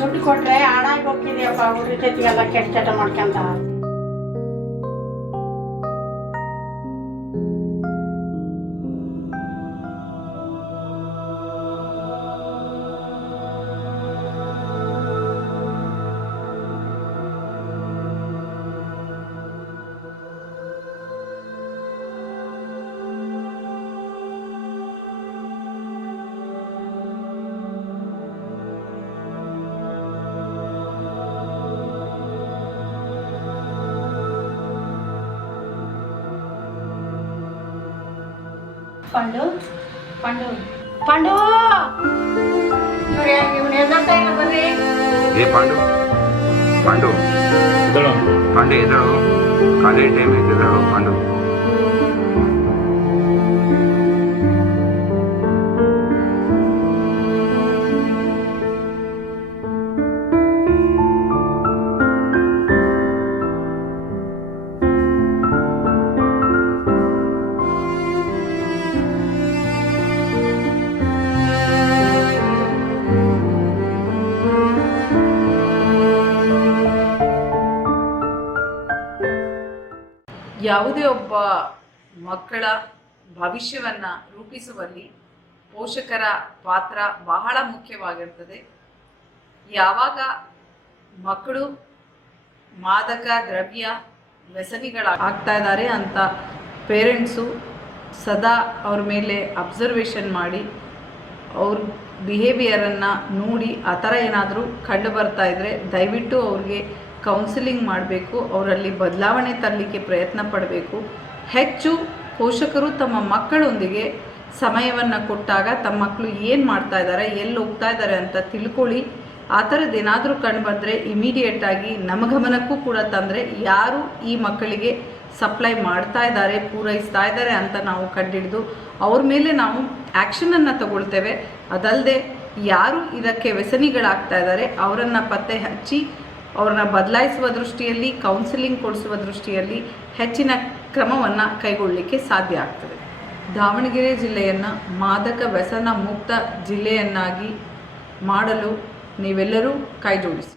ದುಡ್ಡು ಕೊಟ್ರೆ ಹಾಳಾಗಿ ಹೋಗ್ತಿದ್ಯಪ್ಪ ಹುಡುಗ ಜೊತೆಗೆಲ್ಲ ಕೆಟ್ಟ ಮಾಡ್ಕೊಂತ. పండు? పండు. పండు! ఏ పండు? పండు. పండు ఎదురు కాలేజ్ టైం ఎదురు పండు. ಯಾವುದೇ ಒಬ್ಬ ಮಕ್ಕಳ ಭವಿಷ್ಯವನ್ನು ರೂಪಿಸುವಲ್ಲಿ ಪೋಷಕರ ಪಾತ್ರ ಬಹಳ ಮುಖ್ಯವಾಗಿರ್ತದೆ. ಯಾವಾಗ ಮಕ್ಕಳು ಮಾದಕ ದ್ರವ್ಯ ವ್ಯಸನಿಗಳ ಆಗ್ತಾ ಇದ್ದಾರೆ ಅಂತ ಪೇರೆಂಟ್ಸು ಸದಾ ಅವ್ರ ಮೇಲೆ ಅಬ್ಸರ್ವೇಷನ್ ಮಾಡಿ, ಅವ್ರ ಬಿಹೇವಿಯರನ್ನು ನೋಡಿ, ಆ ಥರ ಏನಾದರೂ ಕಂಡು ಬರ್ತಾ ಇದ್ದರೆ ದಯವಿಟ್ಟು ಅವ್ರಿಗೆ ಕೌನ್ಸಿಲಿಂಗ್ ಮಾಡಬೇಕು, ಅವರಲ್ಲಿ ಬದಲಾವಣೆ ತರಲಿಕ್ಕೆ ಪ್ರಯತ್ನ ಪಡಬೇಕು. ಹೆಚ್ಚು ಪೋಷಕರು ತಮ್ಮ ಮಕ್ಕಳೊಂದಿಗೆ ಸಮಯವನ್ನು ಕೊಟ್ಟಾಗ ತಮ್ಮ ಮಕ್ಕಳು ಏನು ಮಾಡ್ತಾ ಇದ್ದಾರೆ ಎಲ್ಲಿ ಹೋಗ್ತಾ ಇದ್ದಾರೆ ಅಂತ ತಿಳ್ಕೊಳ್ಳಿ. ಆ ಥರದ್ದು ಏನಾದರೂ ಕಂಡು ಬಂದರೆ ಇಮಿಡಿಯೇಟಾಗಿ ನಮ್ಮ ಗಮನಕ್ಕೂ ಕೂಡ ತಂದರೆ ಯಾರು ಈ ಮಕ್ಕಳಿಗೆ ಸಪ್ಲೈ ಮಾಡ್ತಾ ಇದ್ದಾರೆ ಪೂರೈಸ್ತಾ ಇದ್ದಾರೆ ಅಂತ ನಾವು ಕಂಡಿಡಿದು, ಅವ್ರ ಮೇಲೆ ನಾವು ಆ್ಯಕ್ಷನನ್ನು ತಗೊಳ್ತೇವೆ. ಅದಲ್ಲದೆ ಯಾರು ಇದಕ್ಕೆ ವ್ಯಸನಿಗಳಾಗ್ತಾ ಇದ್ದಾರೆ ಅವರನ್ನು ಪತ್ತೆ ಹಚ್ಚಿ ಅವ್ರನ್ನ ಬದಲಾಯಿಸುವ ದೃಷ್ಟಿಯಲ್ಲಿ ಕೌನ್ಸಿಲಿಂಗ್ ಕೊಡಿಸುವ ದೃಷ್ಟಿಯಲ್ಲಿ ಹೆಚ್ಚಿನ ಕ್ರಮವನ್ನು ಕೈಗೊಳ್ಳಲಿಕ್ಕೆ ಸಾಧ್ಯ ಆಗ್ತದೆ. ದಾವಣಗೆರೆ ಜಿಲ್ಲೆಯನ್ನು ಮಾದಕ ವ್ಯಸನ ಮುಕ್ತ ಜಿಲ್ಲೆಯನ್ನಾಗಿ ಮಾಡಲು ನೀವೆಲ್ಲರೂ ಕೈಜೋಡಿಸಿ.